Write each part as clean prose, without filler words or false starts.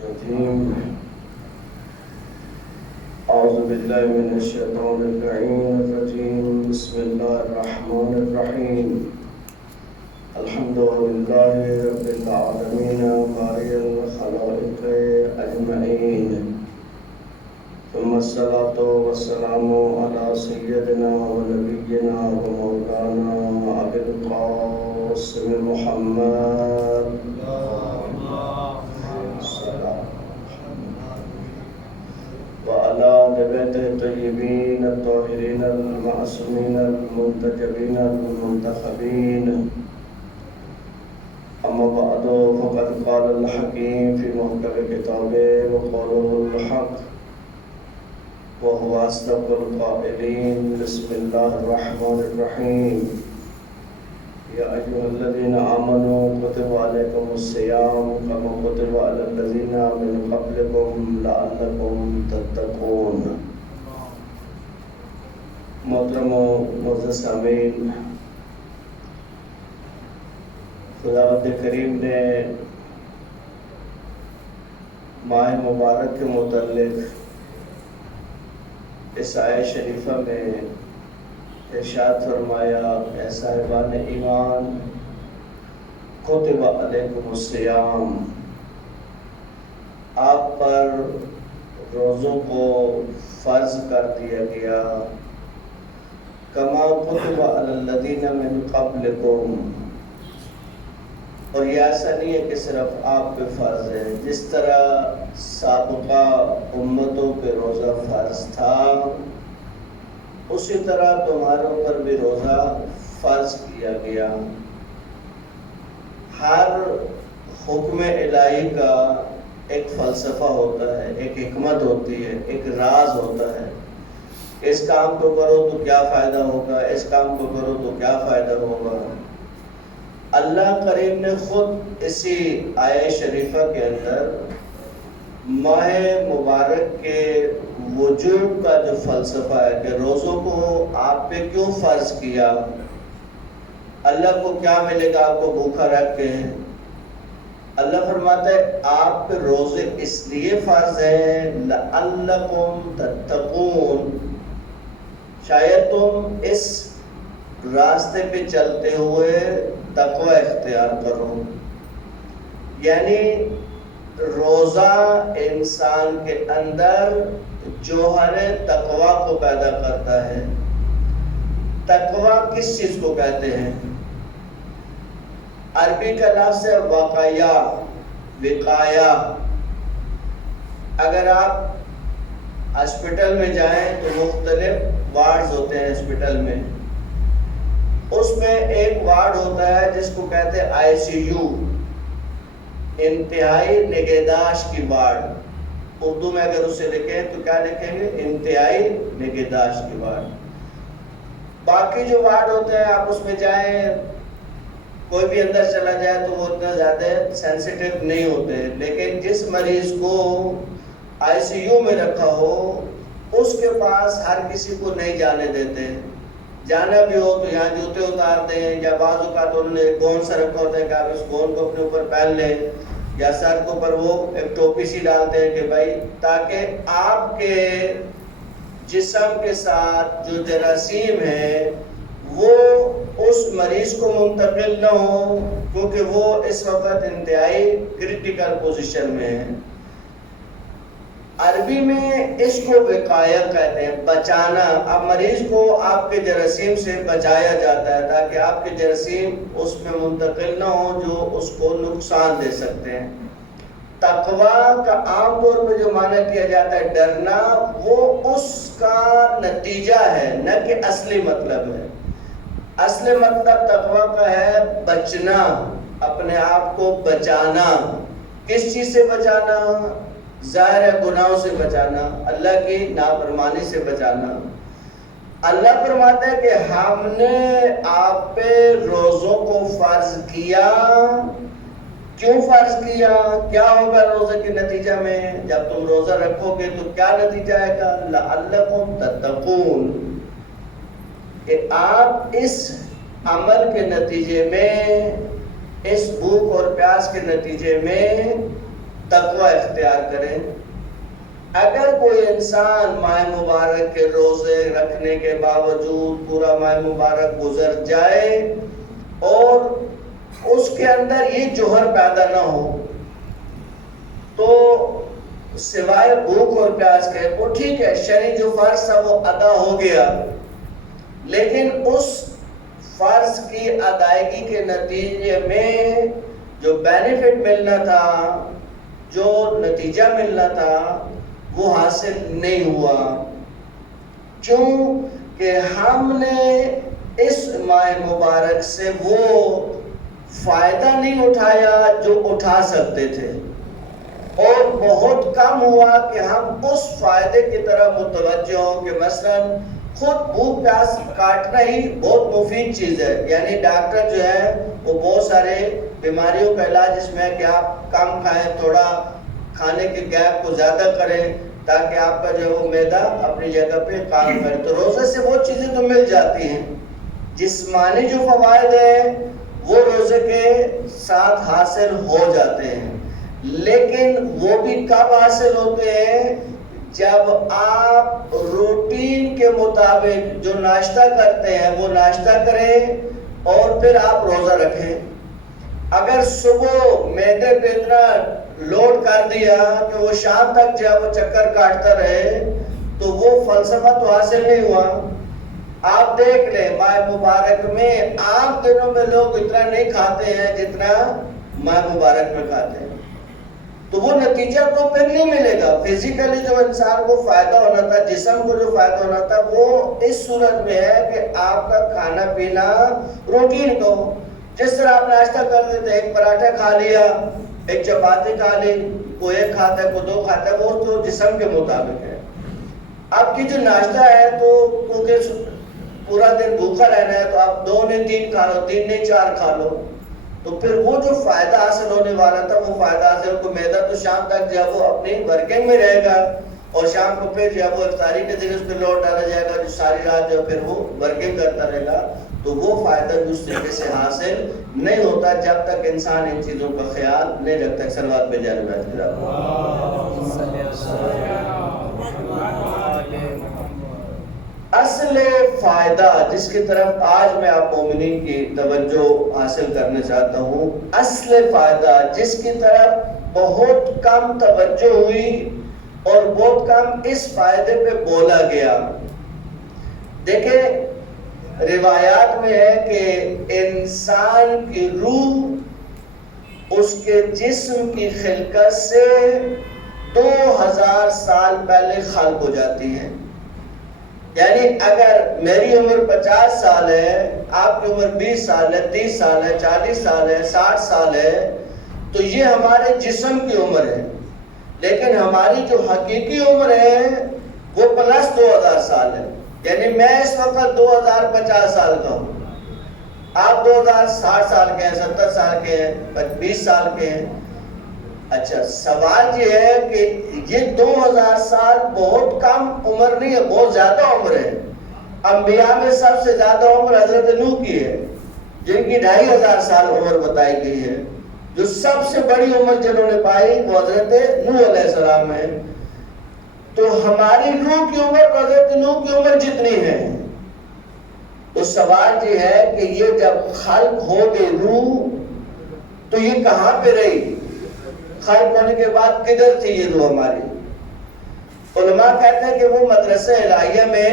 الرجيم أعوذ بالله من الشيطان اللعين الرجيم بسم الله الرحمن الرحيم الحمد لله رب العالمين بارئ الخلائق أجمعين ثم الصلاة والسلام على سيدنا ونبينا ومولانا أبي القاسم محمد وعلى آل بيته الطيبين الطاهرين المعصومين المنتجبين المنتخبين أما بعد فقد قال الحكيم في محكم كتابه وقوله الحق وهو أصدق القائلين بسم الله الرحمن الرحيم يا أيها الذين آمنوا كتب عليكم الصيام كما كتب على الذين من قبلكم لعلكم تتقون. محترم و معزز سامعین، خداوند کریم نے ماہ مبارک کے متعلق اس آیت شریفہ میں ارشاد فرمایا، اے صاحبان ایمان کتب علیکم الصیام، آپ پر روزوں کو فرض کر دیا گیا، کما کتب علی الذین من قبلکم، اور یہ ایسا نہیں ہے کہ صرف آپ پہ فرض ہے، جس طرح سابقہ امتوں پہ روزہ فرض تھا اسی طرح تمہارے اوپر بھی روزہ فرض کیا گیا۔ ہر حکم الہی کا ایک فلسفہ ہوتا ہے، ایک حکمت ہوتی ہے، ایک راز ہوتا ہے۔ اس کام کو کرو تو کیا فائدہ ہوگا، اس کام کو کرو تو کیا فائدہ ہوگا۔ اللہ کریم نے خود اسی آیت شریفہ کے اندر ماہ مبارک کے وجوب کا جو فلسفہ ہے کہ روزوں کو آپ پہ کیوں فرض کیا، اللہ کو کیا ملے گا آپ کو بھوکا رکھ کے۔ اللہ فرماتا ہے آپ پہ روزے اس لیے فرض ہیں لعلکم تتقون، شاید تم اس راستے پہ چلتے ہوئے تقوی اختیار کرو۔ یعنی روزہ انسان کے اندر جوہر تقوی کو پیدا کرتا ہے۔ تقوی کس چیز کو کہتے ہیں؟ عربی کا لفظ ہے وقایا، وقایا۔ اگر آپ ہاسپٹل میں جائیں تو مختلف وارڈز ہوتے ہیں ہاسپٹل میں، اس میں ایک وارڈ ہوتا ہے جس کو کہتے ہیں آئی سی یو، انتہائی نگہداشت کی وارڈ۔ اردو میں اگر اسے لکھیں تو کیا لکھیں گے؟ انتہائی نگہداشت کی وارڈ۔ باقی جو وارڈ ہوتے ہیں آپ اس میں جائیں، کوئی بھی اندر چلا جائے تو وہ اتنا زیادہ سینسیٹیو نہیں ہوتے، لیکن جس مریض کو آئی سی یو میں رکھا ہو اس کے پاس ہر کسی کو نہیں جانے دیتے۔ جانا بھی ہو تو یہاں جوتے اتارتے ہیں، یا بعض اوقات انہوں نے گون سا رکھا ہوتا ہے کہ آپ اس گون کو اپنے اوپر پہن لیں، یا سر کے اوپر وہ ایک ٹوپی سی ڈالتے ہیں کہ بھائی تاکہ آپ کے جسم کے ساتھ جو جراثیم ہے وہ اس مریض کو منتقل نہ ہو، کیونکہ وہ اس وقت انتہائی کریٹیکل پوزیشن میں ہے۔ عربی میں اس کو وقایہ کہتے ہیں، بچانا۔ اب مریض کو آپ کے جراثیم سے بچایا جاتا ہے تاکہ آپ کے جراثیم اس میں منتقل نہ ہوں جو اس کو نقصان دے سکتے ہیں۔ تقوی کا عام طور پہ جو معنی کیا جاتا ہے ڈرنا، وہ اس کا نتیجہ ہے، نہ کہ اصلی مطلب ہے۔ اصل مطلب تقوی کا ہے بچنا، اپنے آپ کو بچانا۔ کس چیز سے بچانا؟ ظاہر ہے گناہوں سے بچانا، اللہ کی نافرمانی سے بچانا۔ اللہ فرماتا ہے کہ ہم نے آپ پہ روزوں کو فرض کیا۔ کیوں فرض کیا؟ کیا ہوگا روزے کے نتیجہ میں؟ جب تم روزہ رکھو گے تو کیا نتیجہ آئے گا؟ لعلکم تتقون، کہ آپ اس عمل کے نتیجے میں، اس بھوک اور پیاس کے نتیجے میں تقوی اختیار کریں. اگر کوئی انسان ماہ مبارک کے روزے رکھنے کے باوجود پورا ماہ مبارک گزر جائے اور اس کے اندر یہ جوہر پیدا نہ ہو تو سوائے بھوک اور پیاس کے وہ ٹھیک ہے، شرعی جو فرض تھا وہ ادا ہو گیا، لیکن اس فرض کی ادائیگی کے نتیجے میں جو بینیفٹ ملنا تھا، جو نتیجہ ملنا تھا، وہ حاصل نہیں ہوا. کیوں کہ ہم نے اس ماہ مبارک سے وہ فائدہ نہیں اٹھایا جو اٹھا سکتے تھے، اور بہت کم ہوا کہ ہم اس فائدے کی طرف متوجہ ہوں کہ مثلاً خود بھوک پیاس کاٹنا ہی بہت مفید چیز ہے. یعنی ڈاکٹر جو ہے وہ بہت سارے بیماریوں کا علاج اس میں ہے کہ آپ کم کھائیں، تھوڑا کھانے کے گیپ کو زیادہ کریں تاکہ آپ کا جو ہے وہ معدہ اپنی جگہ پہ کام کرے. تو روزے سے وہ چیزیں تو مل جاتی ہیں، جسمانی جو فوائد ہیں وہ روزے کے ساتھ حاصل ہو جاتے ہیں، لیکن وہ بھی کب حاصل ہوتے ہیں؟ جب آپ روٹین کے مطابق جو ناشتہ کرتے ہیں وہ ناشتہ کریں اور پھر آپ روزہ رکھیں. اگر صبح معدے پہ اتنا لوڈ کر دیا کہ وہ شام تک جب وہ چکر کاٹتا رہے تو وہ فلسفہ تو حاصل نہیں ہوا. آپ دیکھ لیں ماہ مبارک میں عام دنوں میں لوگ اتنا نہیں کھاتے ہیں جتنا ماہ مبارک میں کھاتے ہیں، تو وہ نتیجہ تو پھر نہیں ملے گا. فزیکلی جو انسان کو فائدہ ہونا تھا، جسم کو جو فائدہ ہونا تھا، وہ اس صورت میں ہے کہ آپ کا کھانا پینا روٹین کو، جس طرح آپ ناشتہ کرتے تھے، ایک پراٹھا کھا لیا، ایک چپاتی کھا لی، کوئی ایک کھاتا ہے کوئی دو کھاتا ہے، وہ تو جسم کے مطابق ہے. آپ کی جو ناشتہ ہے تو کیونکہ پورا دن بھوکا رہنا ہے تو آپ 2 نہیں 3 کھا لو، 3 نہیں 4 کھا لو، تو پھر وہ جو فائدہ حاصل ہونے والا تھا وہ فائدہ حاصل کو معدہ تو شام تک جب وہ اپنی ورکنگ میں رہے گا اور شام کو پھر جب وہ افطاری کے دن اس پہ لوٹ ڈالا جائے گا جو ساری رات جو پھر وہ ورکنگ کرتا رہے گا، تو وہ فائدہ بھی اس طریقے سے حاصل نہیں ہوتا جب تک انسان ان چیزوں کا خیال نہیں رکھتا. سلوات پہ جاری بات اصل فائدہ جس کی طرف آج میں آپ مومنین کی توجہ حاصل کرنا چاہتا ہوں، اصل فائدہ جس کی طرف بہت کم توجہ ہوئی اور بہت کم اس فائدے پہ بولا گیا. دیکھیں روایات میں ہے کہ انسان کی روح اس کے جسم کی خلقت سے 2000 سال پہلے خلق ہو جاتی ہے. یعنی اگر میری عمر 50 سال ہے، آپ کی عمر 20 سال ہے، 30 سال ہے، 40 سال ہے، 60 سال ہے، تو یہ ہمارے جسم کی عمر ہے، لیکن ہماری جو حقیقی عمر ہے وہ پلس 2000 سال ہے. یعنی میں اس وقت 2050 سال کا ہوں، آپ 2060 سال کے ہیں، 70 سال کے ہیں، 20 سال کے ہیں. اچھا سوال یہ ہے کہ یہ 2000 سال بہت کم عمر نہیں ہے، بہت زیادہ عمر ہے. انبیاء میں سب سے زیادہ عمر حضرت نوح کی ہے جن کی 2500 سال عمر بتائی گئی ہے. جو سب سے بڑی عمر جنہوں نے پائی وہ حضرت نوح علیہ السلام ہے. تو ہماری روح کی عمر حضرت نوح کی عمر جتنی ہے. تو سوال یہ ہے کہ یہ جب خلق ہو گئی روح تو یہ کہاں پہ رہی؟ خلق ہونے کے بعد کدھر تھی یہ روح ہماری؟ علماء کہتے ہیں کہ وہ مدرسہ الہیہ میں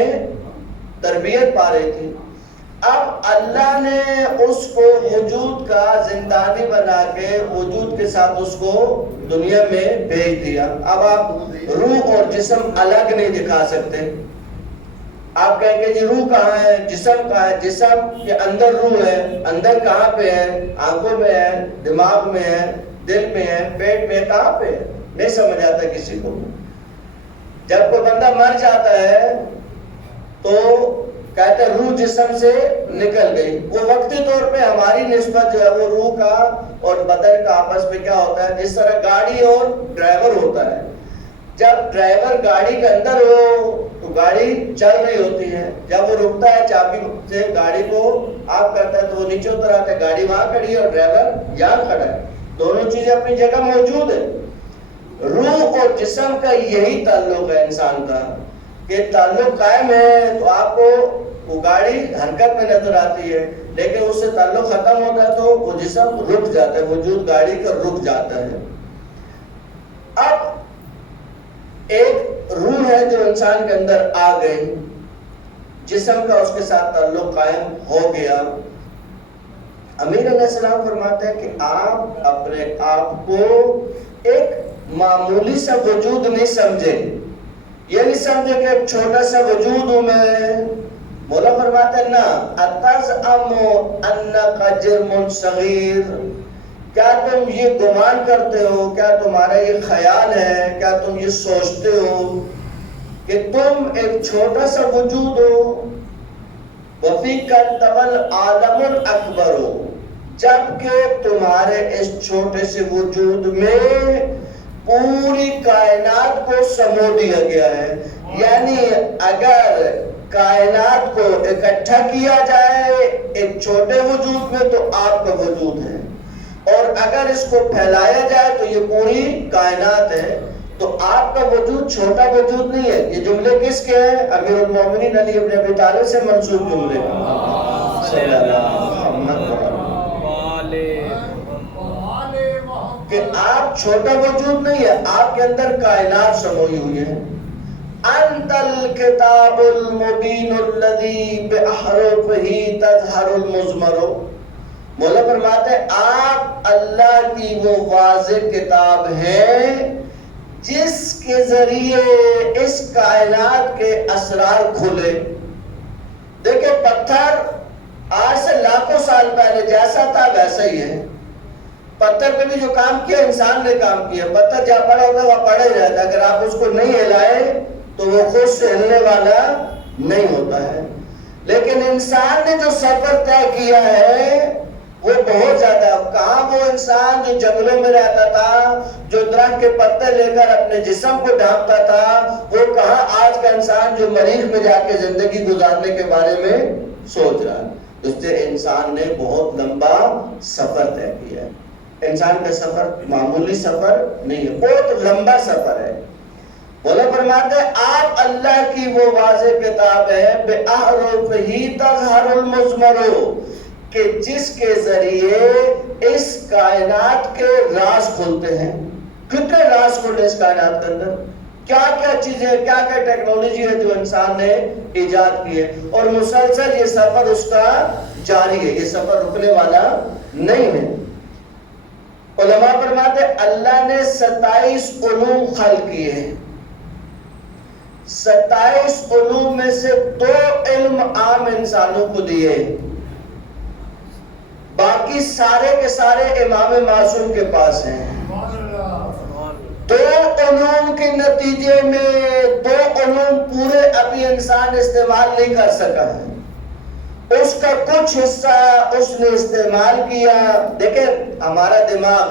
تربیت پا رہی تھی. اب اللہ نے اس کو وجود کا زندانی بنا کے وجود کے ساتھ اس کو دنیا میں بھیج دیا. اب آپ روح اور جسم الگ نہیں دکھا سکتے. آپ کہیں کہ جی روح کہاں ہے، جسم کہاں ہے؟ جسم کے اندر روح ہے، اندر کہاں پہ ہے؟ آنکھوں میں ہے، دماغ میں ہے، دل میں ہے، پیٹ میں ہے، کہاں پہ ہے؟ نہیں سمجھ آتا کسی کو. جب کوئی بندہ مر جاتا ہے تو کہتے ہیں روح جسم سے نکل گئی. وہ وقتی طور پہ ہماری نسبت جو ہے وہ روح کا اور بدن کا آپس میں کیا ہوتا ہے، جس طرح گاڑی اور ڈرائیور ہوتا ہے. جب ڈرائیور گاڑی کے اندر ہو تو گاڑی چل رہی ہوتی ہے، جب وہ رکتا ہے چابی سے گاڑی کو آف کرتا ہے تو وہ نیچے اتر آتا ہے، گاڑی وہاں کھڑی ہے اور ڈرائیور یہاں کھڑا ہے. دونوں چیزیں اپنی جگہ موجود ہیں. اور جسم کا یہی تعلق ہے انسان کا کہ تعلق قائم ہے تو آپ کو وہ گاڑی حرکت میں نظر آتی ہے، لیکن اس سے تعلق ختم ہوتا ہے تو وہ جسم رک جاتا ہے، وجود گاڑی کا رک جاتا ہے۔ اب ایک روح ہے جو انسان کے اندر آ گئی، جسم کا اس کے ساتھ تعلق قائم ہو گیا۔ امیر علیہ السلام فرماتے ہیں کہ آپ اپنے آپ کو ایک معمولی سا وجود نہیں سمجھیں، یہ نہیں سمجھے کہ ایک چھوٹا سا وجود ہوں میں۔ مولا فرماتے ہیں نا، اتزعم انک جرم صغیر، کیا تم یہ گمان کرتے ہو، کیا تمہارا یہ خیال ہے، کیا تم یہ سوچتے ہو کہ تم ایک چھوٹا سا وجود ہو؟ وفیک الطول عالم الاکبر ہو، جبکہ تمہارے اس چھوٹے سے وجود میں پوری کائنات کو سمو دیا گیا ہے۔ یعنی اگر کائنات کو اکٹھا کیا جائے ایک چھوٹے وجود میں تو آپ کا وجود ہے، اور اگر اس کو پھیلایا جائے تو یہ پوری کائنات ہے، تو آپ کا وجود چھوٹا وجود نہیں ہے۔ یہ جملے کس کے ہیں؟ امیر المومنین علی ابن ابی طالب سے منسوب جملے صلی اللہ کہ آپ چھوٹا وجود نہیں ہے، آپ کے اندر کائنات سموئی ہوئی ہے۔ انت الکتاب المبین الذی بأحرفہ تظہر المزمر، مولا فرماتے ہیں آپ اللہ کی وہ واضح کتاب ہے جس کے ذریعے اس کائنات کے اسرار کھلے۔ دیکھیں پتھر آج سے لاکھوں سال پہلے جیسا تھا ویسا ہی ہے، پتھر پہ بھی جو کام کیا انسان نے کام کیا، پتھر جہاں پڑا ہوتا ہے وہ پڑا ہی رہتا ہے، اگر آپ اس کو نہیں ہلائے تو وہ خود سے ہلنے والا نہیں ہوتا ہے۔ لیکن انسان نے جو سفر طے کیا ہے وہ بہت زیادہ ہے۔ کہاں وہ انسان جو جنگلوں میں رہتا تھا، جو درخت کے پتے لے کر اپنے جسم کو ڈھانپتا تھا، وہ کہاں آج کا انسان جو مریخ میں جا کے زندگی گزارنے کے بارے میں سوچ رہا ہے۔ اس سے انسان نے بہت لمبا سفر طے کیا ہے۔ انسان کا سفر معمولی سفر نہیں ہے، بہت لمبا سفر ہے۔ مولا فرماتے ہیں آپ اللہ کی وہ واضح کتاب ہے بِأَحْرُفِهِ تَظْهَرُ الْمُزْمَرُ، کہ جس کے ذریعے اس کائنات کے راز کھلتے ہیں۔ کتنے راز کھلے اس کائنات کے اندر، کیا کیا چیزیں، کیا کیا ٹیکنالوجی ہے جو انسان نے ایجاد کی ہے، اور مسلسل یہ سفر اس کا جاری ہے، یہ سفر رکنے والا نہیں ہے۔ علماء فرماتے ہیں اللہ نے 27 علوم خلق کیے ہیں، 27 علوم میں سے 2 علم عام انسانوں کو دیے، باقی سارے کے سارے امام معصوم کے پاس ہیں۔ 2 علوم کے نتیجے میں 2 علوم پورے ابھی انسان استعمال نہیں کر سکا ہے، اس کا کچھ حصہ اس نے استعمال کیا۔ دیکھیں ہمارا دماغ،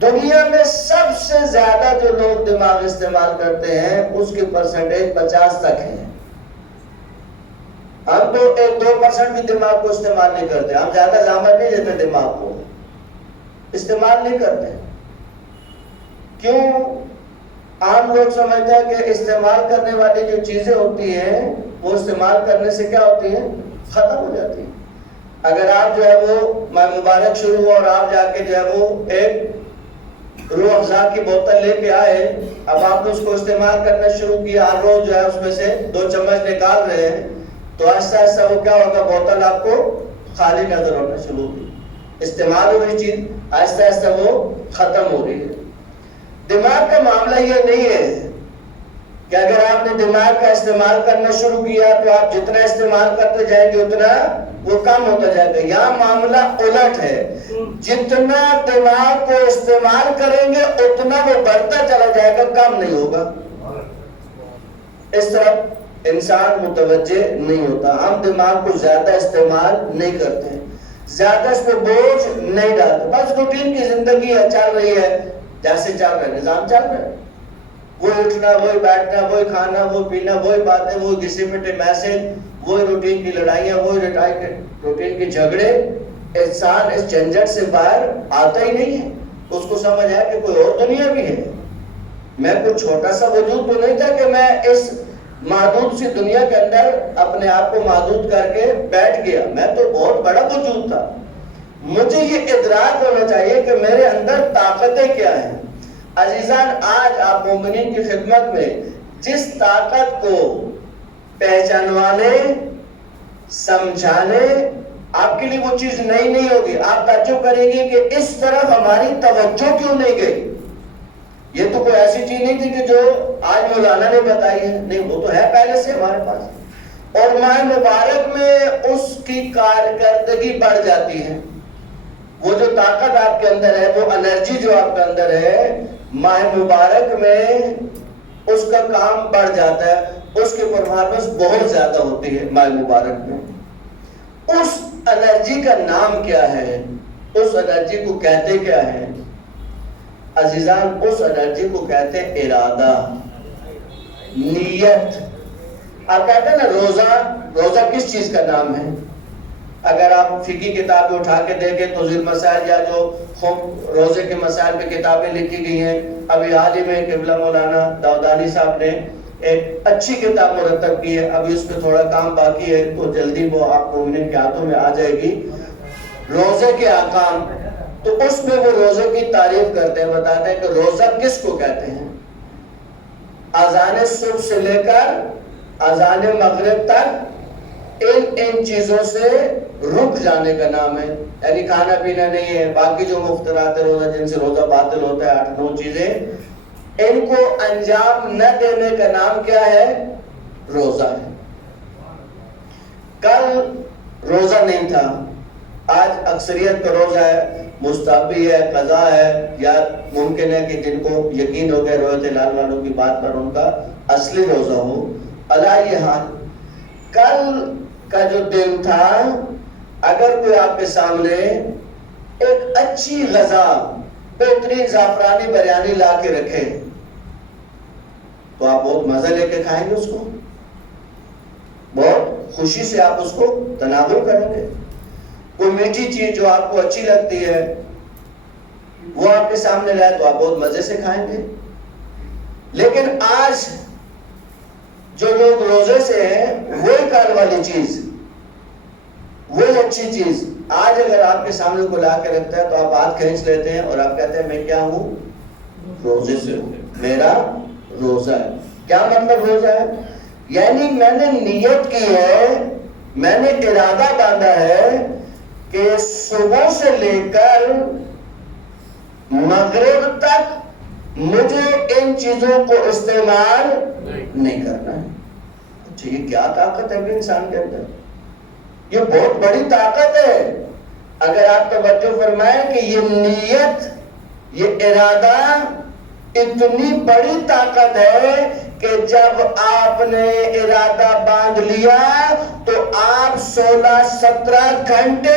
دنیا میں سب سے زیادہ جو لوگ دماغ استعمال کرتے ہیں اس کی پرسنٹیج 50 تک ہے۔ ہم تو 1-2% بھی دماغ کو استعمال نہیں کرتے، ہم زیادہ زحمت نہیں دیتے، دماغ کو استعمال نہیں کرتے۔ کیوں؟ عام لوگ سمجھتے ہیں کہ استعمال کرنے والی جو چیزیں ہوتی ہیں وہ استعمال کرنے سے کیا ہوتی ہیں؟ ختم ہو جاتی ہیں۔ اگر آپ جو ہے وہ ماہ مبارک شروع ہوا اور آپ جا کے جو ہے وہ ایک روح افزا کی بوتل لے کے آئے، اب آپ نے اس کو استعمال کرنا شروع کیا، ہر روز جو ہے اس میں سے 2 چمچ نکال رہے ہیں، تو آہستہ آہستہ وہ کیا ہوگا، بوتل آپ کو خالی نظر ہونا شروع ہوگی۔ استعمال ہو رہی چیز آہستہ آہستہ وہ ختم ہو رہی ہے۔ دماغ کا معاملہ یہ نہیں ہے کہ اگر آپ نے دماغ کا استعمال کرنا شروع کیا تو آپ جتنا استعمال کرتے جائیں گے اتنا وہ کم ہوتا جائے گا۔ یہاں معاملہ الٹ ہے، جتنا دماغ کو استعمال کریں گے اتنا وہ بڑھتا چلا جائے گا، کم نہیں ہوگا۔ اس طرح انسان متوجہ نہیں ہوتا۔ ہم دماغ کو زیادہ استعمال نہیں کرتے، زیادہ اس پہ بوجھ نہیں ڈالتے، بس روٹین کی زندگی چل رہی ہے، جیسے چل رہا ہے نظام چل رہا ہے، وہی اٹھنا، وہی بیٹھنا، وہی کھانا، وہی پینا، وہی باتیں، وہی گھسے پٹے میسج، وہی روٹین کی لڑائیاں، وہی روٹین کے جھگڑے۔ انسان اس جھنجھٹ سے باہر آتا ہی نہیں ہے، اس کو سمجھ آیا کہ کوئی اور دنیا بھی ہے، میں کچھ چھوٹا سا وجود تو نہیں تھا کہ میں اس محدود سی دنیا کے اندر اپنے آپ کو محدود کر کے بیٹھ گیا. میں تو بہت بڑا وجود تھا. مجھے یہ ادراک ہونا چاہیے کہ میرے اندر طاقتیں کیا ہیں. عزیزان، آج آپ مومنین کی خدمت میں جس طاقت کو پہچانوانے، سمجھانے، آپ کے لیے وہ چیز نئی نہیں ہوگی. آپ تعجب کریں گے کہ اس طرف ہماری توجہ کیوں نہیں گئی. یہ تو کوئی ایسی چیز نہیں تھی کہ جو آج مولانا نے بتائی ہے، نہیں، وہ تو ہے پہلے سے ہمارے پاس. اور ماہ مبارک میں اس کی کارکردگی بڑھ جاتی ہے. وہ جو طاقت آپ کے اندر ہے، وہ انرجی جو آپ کے اندر ہے، ماہ مبارک میں اس کا کام بڑھ جاتا ہے. اس کی پرفارمنس بہت زیادہ ہوتی ہے ماہ مبارک میں. اس انرجی کا نام کیا ہے؟ اس انرجی کو کہتے کیا ہے؟ عزیزان، اس انرجی کو کہتے ہیں ارادہ، نیت. آپ کہتے ہیں نا روزہ کس چیز کا نام ہے؟ اگر آپ فقہی کتابیں اٹھا کے دیکھیں تو ذیل مسائل یا جو روزے کے مسائل پہ کتابیں لکھی گئی ہیں، ابھی حال ہی میں قبلہ مولانا داؤدانی صاحب نے ایک اچھی کتاب مرتب کی ہے. ابھی اس پہ تھوڑا کام باقی ہے، تو جلدی وہ آپ مومنین کے ہاتھوں میں آ جائے گی. روزے کے احکام، تو اس میں وہ روزے کی تعریف کرتے ہیں، بتاتے ہیں کہ روزہ کس کو کہتے ہیں. اذان صبح سے لے کر اذان مغرب تک ان چیزوں سے رک جانے کا نام ہے. یعنی کھانا پینا نہیں ہے، باقی جو مفترات روزہ جن سے روزہ باطل ہوتا ہے، 8-9 چیزیں، ان کو انجام نہ دینے کا نام کیا ہے؟ روزہ ہے. کل روزہ نہیں تھا، آج اکثریت کا روزہ ہے، مستحبی ہے، قضا ہے، یا ممکن ہے کہ جن کو یقین ہو گیا روایت لال والوں کی بات پر ان کا اصلی روزہ ہو. علی حال کل کا جو دن تھا، اگر کوئی آپ کے سامنے ایک اچھی غذا، بہترین زعفرانی بریانی لا کے رکھے تو آپ بہت مزہ لے کے کھائیں گے، اس کو بہت خوشی سے آپ اس کو تناول کریں گے. کوئی میٹھی چیز جو آپ کو اچھی لگتی ہے وہ آپ کے سامنے لائے تو آپ بہت مزے سے کھائیں گے. لیکن آج جو لوگ روزے سے ہیں، وہی کار والی چیز، وہی اچھی چیز آج اگر آپ کے سامنے کو لا کے رکھتا ہے تو آپ ہاتھ کھینچ لیتے ہیں اور آپ کہتے ہیں میں کیا ہوں؟ روزے سے ہوں، میرا روزہ ہے. کیا مطلب روزہ ہے؟ یعنی میں نے نیت کی ہے، میں نے ارادہ باندھا ہے کہ صبح سے لے کر مغرب تک مجھے ان چیزوں کو استعمال نہیں کرنا ہے. اچھا، یہ کیا طاقت ہے انسان کے اندر؟ یہ بہت بڑی طاقت ہے. اگر آپ توجہ فرمائیں کہ یہ نیت، یہ ارادہ اتنی بڑی طاقت ہے کہ جب آپ نے ارادہ باندھ لیا تو آپ 16-17 گھنٹے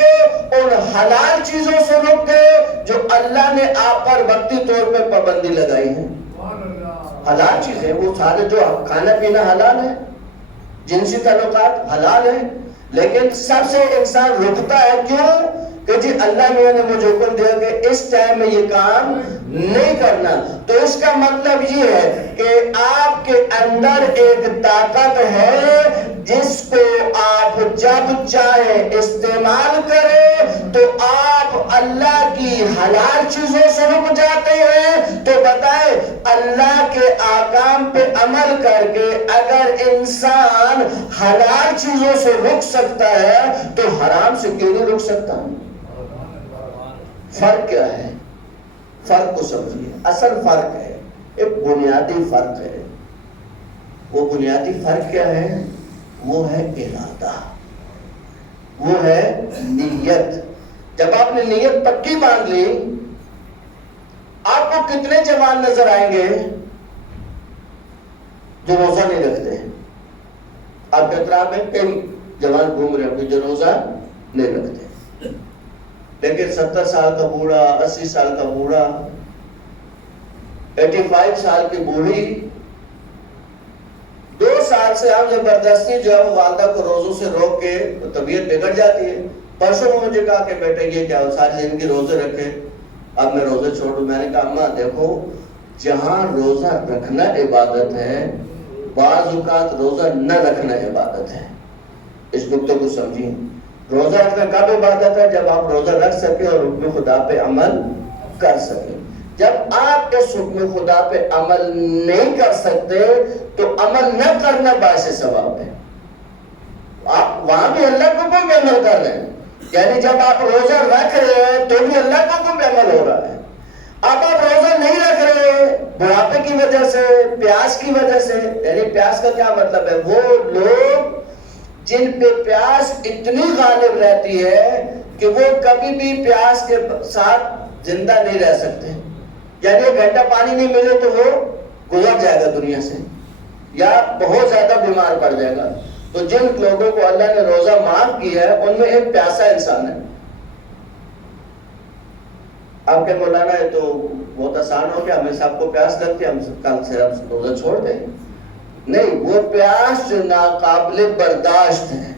ان حلال چیزوں سے رک گئے جو اللہ نے آپ پر وقتی طور پہ پابندی لگائی ہے. حلال چیزیں وہ سارے جو کھانا پینا حلال ہے، جنسی تعلقات حلال ہے، لیکن سب سے انسان رکتا ہے. کیوں؟ کہ جی اللہ نے مجھے حکم دیا کہ اس ٹائم میں یہ کام نہیں کرنا. تو اس کا مطلب یہ ہے کہ آپ کے اندر ایک طاقت ہے جس کو آپ جب چاہیں استعمال کریں تو آپ اللہ کی حلال چیزوں سے رک جاتے ہیں. تو بتائیں، اللہ کے احکام پہ عمل کر کے اگر انسان حلال چیزوں سے رک سکتا ہے تو حرام سے کیوں نہیں رک سکتا؟ فرق کیا ہے؟ فرق کو سمجھیے. اصل فرق ہے، ایک بنیادی فرق ہے. وہ بنیادی فرق کیا ہے؟ وہ ہے ارادہ، وہ ہے نیت. جب آپ نے نیت پکی باندھ لی، آپ کو کتنے جوان نظر آئیں گے جو روزہ نہیں رکھتے ہیں؟ آپ کے اطراف میں کئی جوان گھوم رہے ہیں جو روزہ نہیں رکھتے، لیکن 70 سال کا بوڑھا، 80 سال کا بوڑھا، 85 سال کی بوڑھی، 2 سال سے ہم زبردستی جو ہے وہ والدہ کو روزوں سے روک کے طبیعت بگڑ جاتی ہے. پرسوں مجھے کہا کہ بیٹے یہ کیا ہو، ساری زندگی روزے رکھے، اب میں روزے چھوڑوں. میں نے کہا اماں دیکھو، جہاں روزہ رکھنا عبادت ہے، بعض اوقات روزہ نہ رکھنا عبادت ہے۔ اس نقطے کو سمجھیں۔ روزہ رکھنا کب عبادت ہے؟ جب آپ روزہ رکھ سکیں اور حکم خدا پہ عمل کر سکیں۔ جب آپ اس حکم خدا پہ عمل نہیں کر سکتے تو عمل نہ کرنا باعث ثواب ہے۔ آپ وہاں بھی اللہ کے حکم پہ عمل کر رہے ہیں، یعنی جب آپ روزہ رکھ رہے ہیں تو بھی اللہ کے حکم پہ عمل ہو رہا ہے۔ اب آپ روزہ نہیں رکھ رہے بڑھاپے کی وجہ سے، پیاس کی وجہ سے، یعنی پیاس کا کیا مطلب ہے؟ وہ لوگ جن پہ پیاس اتنی غالب رہتی ہے کہ وہ کبھی بھی پیاس کے ساتھ زندہ نہیں رہ سکتے، یعنی 1 گھنٹہ پانی نہیں ملے تو وہ گزر جائے گا دنیا سے یا بہت زیادہ بیمار پڑ جائے گا۔ تو جن لوگوں کو اللہ نے روزہ معاف کیا ہے ان میں ایک پیاسا انسان ہے۔ آپ کے مولانا ہے تو بہت آسان ہو گیا، ہمیں سب کو پیاس لگتی ہے، ہم کل سے ہم روزہ چھوڑ دیں۔ نہیں، وہ پیاس جو ناقابل برداشت ہے،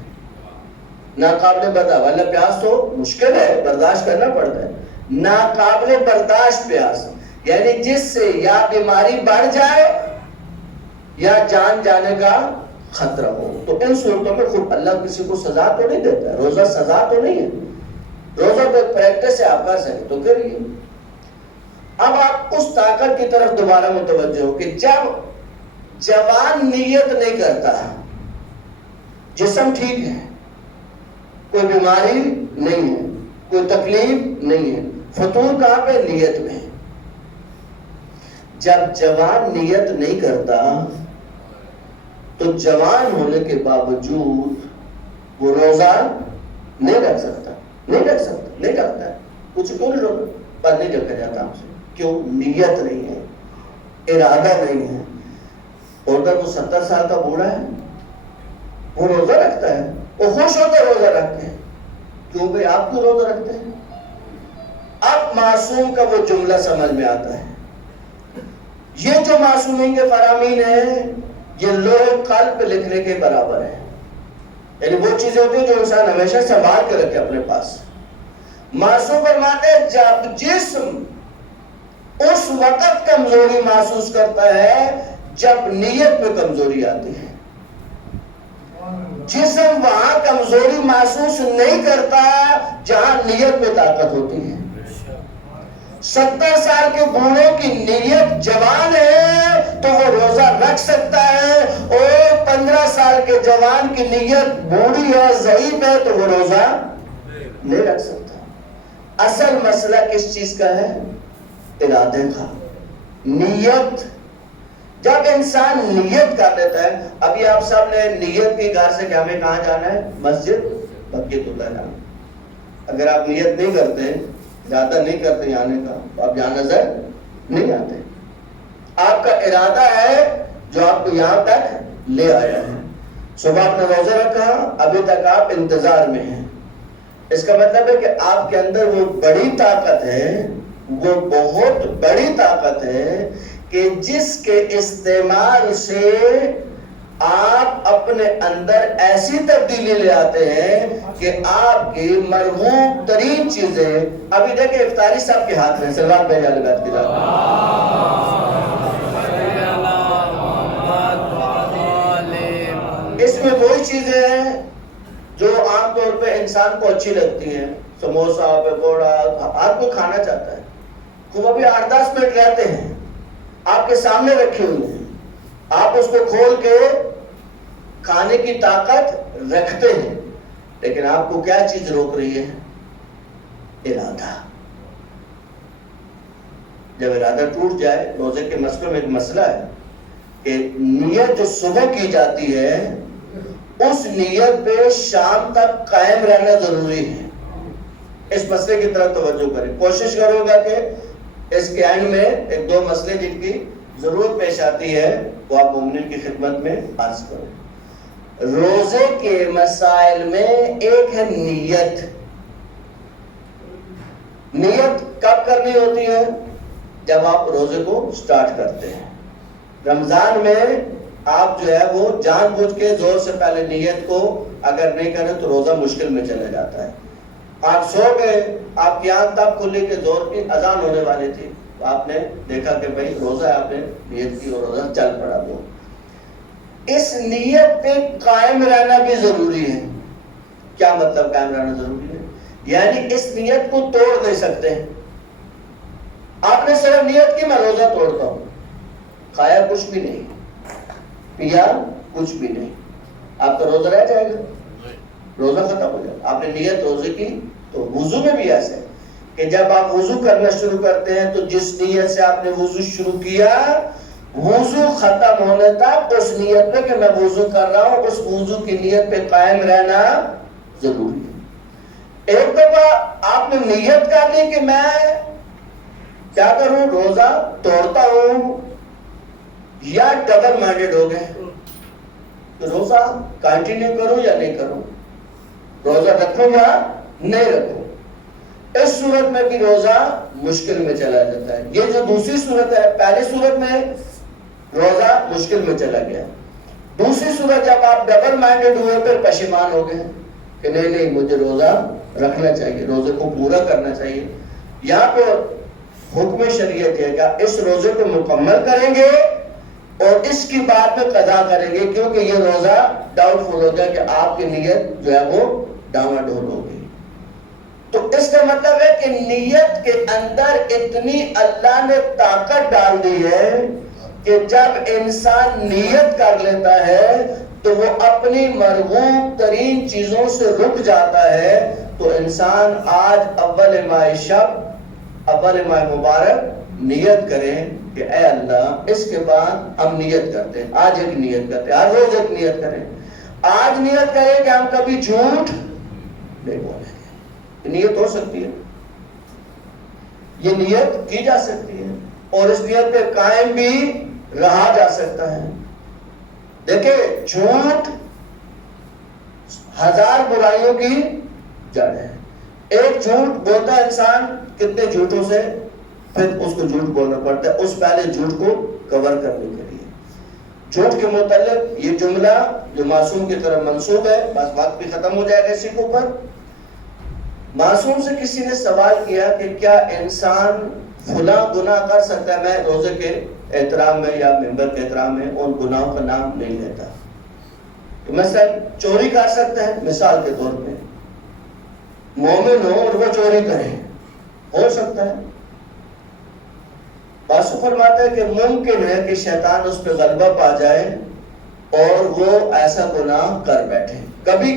ناقابل برداشت، ورنہ پیاس تو مشکل ہے، برداشت کرنا پڑتا ہے۔ ناقابل برداشت پیاس یعنی جس سے یا بیماری بڑھ جائے یا جان جانے کا خطرہ ہو، تو ان صورتوں میں خود اللہ کسی کو سزا تو نہیں دیتا ہے۔ روزہ سزا تو نہیں ہے، روزہ تو ایک پریکٹس ہے، آپ کر سکیں تو کریے۔ اب آپ اس طاقت کی طرف دوبارہ متوجہ ہو کہ جب جوان نیت نہیں کرتا، جسم ٹھیک ہے، کوئی بیماری نہیں ہے، کوئی تکلیف نہیں ہے، فطور کہاں پہ؟ نیت میں۔ جب جوان نیت نہیں کرتا تو جوان ہونے کے باوجود وہ روزہ نہیں رکھ سکتا، نہیں رکھتا ہے۔ کچھ کیوں نہیں روزہ پر نہیں رکھا جاتا ہم سے؟ کیوں؟ نیت نہیں ہے، ارادہ نہیں ہے۔ اور اگر وہ 70 سال کا بوڑھا ہے، وہ روزہ رکھتا ہے، وہ خوش ہوتا ہے روزہ رکھ کے، کیوں بھائی آپ کیوں روزہ رکھتے ہیں؟ اب معصوم کا وہ جملہ سمجھ میں آتا ہے۔ یہ جو معصومین کے فرامین ہیں یہ لوح قلب پہ لکھنے کے برابر ہے، یعنی وہ چیزیں ہوتی ہیں جو انسان ہمیشہ سنبھال کے رکھے اپنے پاس۔ معصوم فرماتے ہیں جب جسم اس وقت کمزوری محسوس کرتا ہے جب نیت میں کمزوری آتی ہے، جسم وہاں کمزوری محسوس نہیں کرتا جہاں نیت میں طاقت ہوتی ہے۔ 70 سال کے بوڑھوں کی نیت جوان ہے تو وہ روزہ رکھ سکتا ہے، اور 15 سال کے جوان کی نیت بوڑھی ہے، ضعیف ہے تو وہ روزہ نہیں رکھ سکتا۔ اصل مسئلہ کس چیز کا ہے؟ ارادے کا، نیت۔ جب انسان نیت کر لیتا ہے، ابھی آپ سب نے نیت کی گھر سے کہ ہمیں کہاں جانا ہے؟ مسجد بقیت اللہ جانا۔ اگر آپ نیت نہیں کرتے، ارادہ نہیں کرتے جانے کا، تو آپ یہاں نظر نہیں آتے۔ آپ کا ارادہ ہے جو آپ کو یہاں تک لے آیا ہے۔ صبح آپ نے روزہ رکھا، ابھی تک آپ انتظار میں ہیں، اس کا مطلب ہے کہ آپ کے اندر وہ بڑی طاقت ہے، وہ بہت بڑی طاقت ہے کہ جس کے استعمال سے آپ اپنے اندر ایسی تبدیلی لے آتے ہیں کہ آپ کی مرغوب ترین چیزیں، ابھی دیکھیں افطاری صاحب کے ہاتھ میں، سلوات بھیجا لگات کی اس میں وہی چیزیں ہیں جو عام طور پہ انسان کو اچھی لگتی ہیں، سموسا، پکوڑا، ہر کوئی کھانا چاہتا ہے، وہ ابھی 8-10 منٹ رہتے ہیں، آپ کے سامنے رکھے ہوئے ہیں، آپ اس کو کھول کے کھانے کی طاقت رکھتے ہیں، لیکن آپ کو کیا چیز روک رہی ہے؟ ارادہ۔ جب ارادہ ٹوٹ جائے، روزے کے مسئلے میں ایک مسئلہ ہے کہ نیت جو صبح کی جاتی ہے اس نیت پہ شام تک قائم رہنا ضروری ہے۔ اس مسئلے کی طرف توجہ کریں، کوشش کرو گا کہ اس کے اینڈ میں 1-2 مسئلے جن کی ضرورت پیش آتی ہے وہ آپ مومنین کی خدمت میں عرض کریں۔ روزے کے مسائل میں ایک ہے نیت۔ نیت کب کرنی ہوتی ہے؟ جب آپ روزے کو سٹارٹ کرتے ہیں۔ رمضان میں آپ جو ہے وہ جان بوجھ کے زور سے پہلے نیت کو اگر نہیں کریں تو روزہ مشکل میں چلا جاتا ہے۔ آپ سو گئے، آپ کی آنکھ تب کھلی کہ زور کی اذان ہونے والی تھی، تو آپ نے دیکھا کہ بھائی روزہ آپ نے نیت کی اور روزہ چل پڑا دو. اس نیت پہ قائم رہنا بھی ضروری ہے. کیا مطلب قائم رہنا ضروری ہے؟ یعنی اس نیت کو توڑ نہیں سکتے. آپ نے صرف نیت کی میں روزہ توڑتا ہوں، کھایا کچھ بھی نہیں، پیا کچھ بھی نہیں، آپ کا روزہ رہ جائے گا، روزہ ختم ہو جائے گا. آپ نے نیت روزے کی. تو وضو میں بھی ایسے کہ جب آپ وضو کرنا شروع کرتے ہیں تو جس نیت سے آپ نے وضو شروع کیا، وضو ختم ہونے تک اس نیت پہ کہ میں وضو کر رہا ہوں، اس وضو کی نیت پہ قائم رہنا ضروری ہے. ایک دفعہ آپ نے نیت کر لی کہ میں کیا کروں، روزہ توڑتا ہوں، یا ڈبل مائنڈیڈ ہو گئے تو روزہ کنٹینیو کروں یا نہیں کروں، روزہ رکھوں یا نہیں رکھوں. اس صورت میں بھی روزہ مشکل میں چلا جاتا ہے. یہ جو دوسری صورت ہے، پہلی صورت میں روزہ مشکل میں چلا گیا. دوسری صورت جب آپ ڈبل مائنڈیڈ ہوئے پھر پشیمان ہو گئے کہ نہیں مجھے روزہ رکھنا چاہیے، روزے کو پورا کرنا چاہیے. یہاں پہ حکم شریعت ہے کہ اس روزے کو مکمل کریں گے اور اس کی بعد میں قضا کریں گے، کیونکہ یہ روزہ ڈاؤٹ فل ہوتا ہے کہ آپ کی نیت جو ہے وہ ڈاواڈول ہوگی. تو اس کا مطلب ہے کہ نیت کے اندر اتنی اللہ نے طاقت ڈال دی ہے کہ جب انسان نیت کر لیتا ہے تو وہ اپنی مرغوب ترین چیزوں سے رک جاتا ہے. تو انسان آج اول ماہ شب، اول ماہ مبارک نیت کریں کہ اے اللہ اس کے بعد ہم نیت کرتے ہیں، آج ایک نیت کرتے ہیں، ہر روز ایک نیت کریں. آج نیت کریں کہ ہم کبھی جھوٹ نہیں بولیں گے. نیت ہو سکتی ہے، یہ نیت کی جا سکتی ہے اور اس نیت پہ قائم بھی رہا جا سکتا ہے. دیکھیں جھوٹ 1000 برائیوں کی جڑ ہے. ایک جھوٹ بولتا ہے انسان کتنے جھوٹوں سے پھر اس کو جھوٹ بولنا پڑتا ہے اس پہلے جھوٹ کو کور کرنے کے لیے. جھوٹ کے متعلق یہ جملہ جو معصوم کی طرف منسوب ہے، بس وقت بھی ختم ہو جائے گا اسی کے اوپر. معصوم سے کسی نے سوال کیا کہ کیا انسان فلاں گناہ کر سکتا ہے؟ میں روزے کے احترام میں یا ممبر کے احترام میں ان گناہوں کا نام نہیں لیتا. تو مثلا چوری کر سکتا ہے، مثال کے طور پہ مومن ہو اور وہ چوری کرے، ہو سکتا ہے. باسو فرماتا ہے کہ ممکن ہے کہ شیطان اس پہ غلبہ پا جائے اور وہ ایسا گناہ کر بیٹھے. کبھی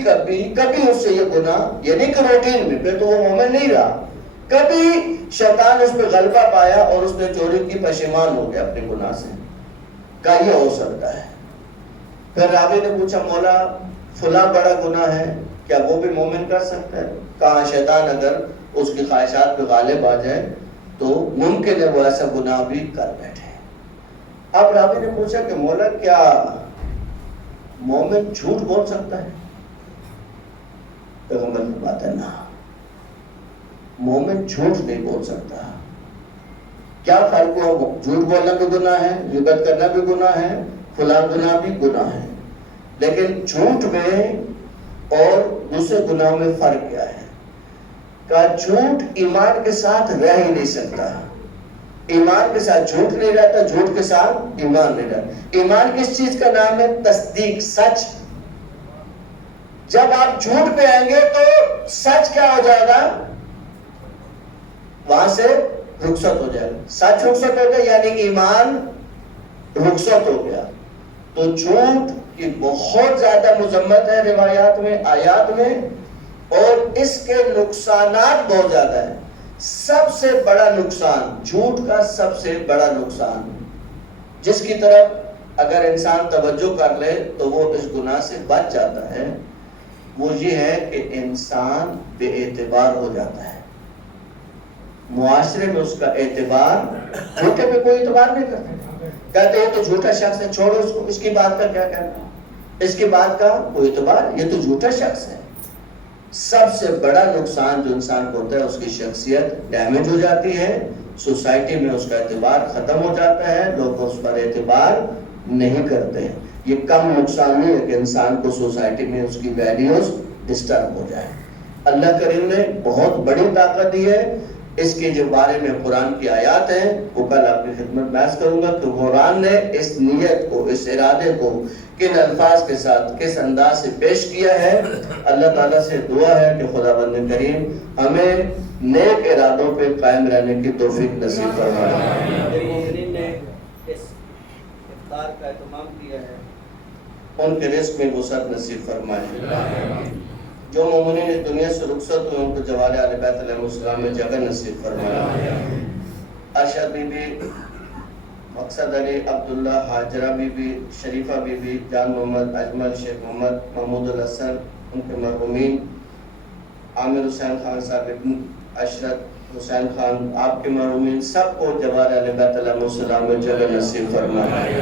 اس سے یہ گناہ، یہ نہیں کہ روٹین میں، پھر تو وہ مومن نہیں رہا. کبھی شیطان اس پہ غلبہ پایا اور اس نے چوری کی، پشیمان ہو گیا اپنے گناہ سے. کیا یہ ہو سکتا ہے؟ پھر راوی نے پوچھا مولا فلاں بڑا گناہ ہے، کیا وہ بھی مومن کر سکتا ہے؟ کہاں شیطان اگر اس کی خواہشات پہ غالب آ جائے تو ممکن ہے وہ ایسا گناہ بھی کر بیٹھے. اب راوی نے پوچھا کہ مولا کیا مومن جھوٹ بول سکتا ہے؟ پیغمبر کی بات ہے نا، مومن جھوٹ نہیں بول سکتا. کیا فرق ہو؟ جھوٹ بولنا بھی گناہ ہے، غیبت کرنا بھی گناہ ہے، فلاں گناہ بھی گناہ ہے. لیکن جھوٹ میں اور دوسرے گناہوں میں فرق کیا ہے؟ کہ جھوٹ ایمان کے ساتھ رہ ہی نہیں سکتا. ایمان کے ساتھ جھوٹ نہیں رہتا، جھوٹ کے ساتھ ایمان نہیں رہتا. ایمان کس چیز کا نام ہے؟ تصدیق، سچ. جب آپ جھوٹ پہ آئیں گے تو سچ کیا ہو جائے گا؟ وہاں سے رخصت ہو جائے گا. سچ رخصت ہو گیا یعنی ایمان رخصت ہو گیا. تو جھوٹ کی بہت زیادہ مذمت ہے روایات میں، آیات میں، اور اس کے نقصانات بہت زیادہ ہیں. سب سے بڑا نقصان جھوٹ کا، سب سے بڑا نقصان جس کی طرف اگر انسان توجہ کر لے تو وہ اس گناہ سے بچ جاتا ہے، وہ یہ ہے کہ انسان بے اعتبار ہو جاتا ہے. معاشرے میں اس کا اعتبار، جھوٹے پہ کوئی اعتبار نہیں کرتا. کہتے ہیں تو جھوٹا شخص ہے، چھوڑو اس کو، اس کی بات کا کیا کہنا، اس کی بات کا کوئی اعتبار، یہ تو جھوٹا شخص ہے. سب سے بڑا نقصان جو انسان کو ہوتا ہے اس کی شخصیت ڈیمیج ہو جاتی ہے، سوسائٹی میں اس کا اعتبار ختم ہو جاتا ہے، لوگ اس پر اعتبار نہیں کرتے ہیں. یہ کم نقصان نہیں ہے کہ انسان کو سوسائٹی میں اس کی ویلیوز ڈسٹرب ہو جائے. اللہ کریم نے بہت بڑی طاقت دی ہے اس کے جو بارے میں قرآن کی آیات ہیں وہ کل آپ کی خدمت میں عرض کروں گا کہ قرآن نے اس نیت کو، اس ارادے کو کن الفاظ کے ساتھ، کس انداز سے پیش کیا ہے۔ اللہ تعالیٰ سے دعا ہے کہ خداوند کریم ہمیں نیک ارادوں پہ قائم رہنے کی توفیق نصیب فرمائے۔ مومنین نے اس افطار کا اہتمام کیا ہے، ان کے رزق میں وسعت نصیب فرمائے۔ جو مومنین اس دنیا سے رخصت ہوئے ان کو جوار اہل بیت علیہ السلام میں جگہ نصیب فرمائے۔ عائشہ Bibi, Maqsood Ali, Abdullah, Hajra Bibi, Sharifa Bibi, Jan Muhammad, Ajmal, Sheikh Muhammad, Mahmood الحسن، ان کے مرحومین، عامر حسین خان صاحب، ابن عشرت حسین خان، آپ کے مرحومین، سب کو جوار اہل بیت علیہ السلام میں جگہ نصیب فرمائے۔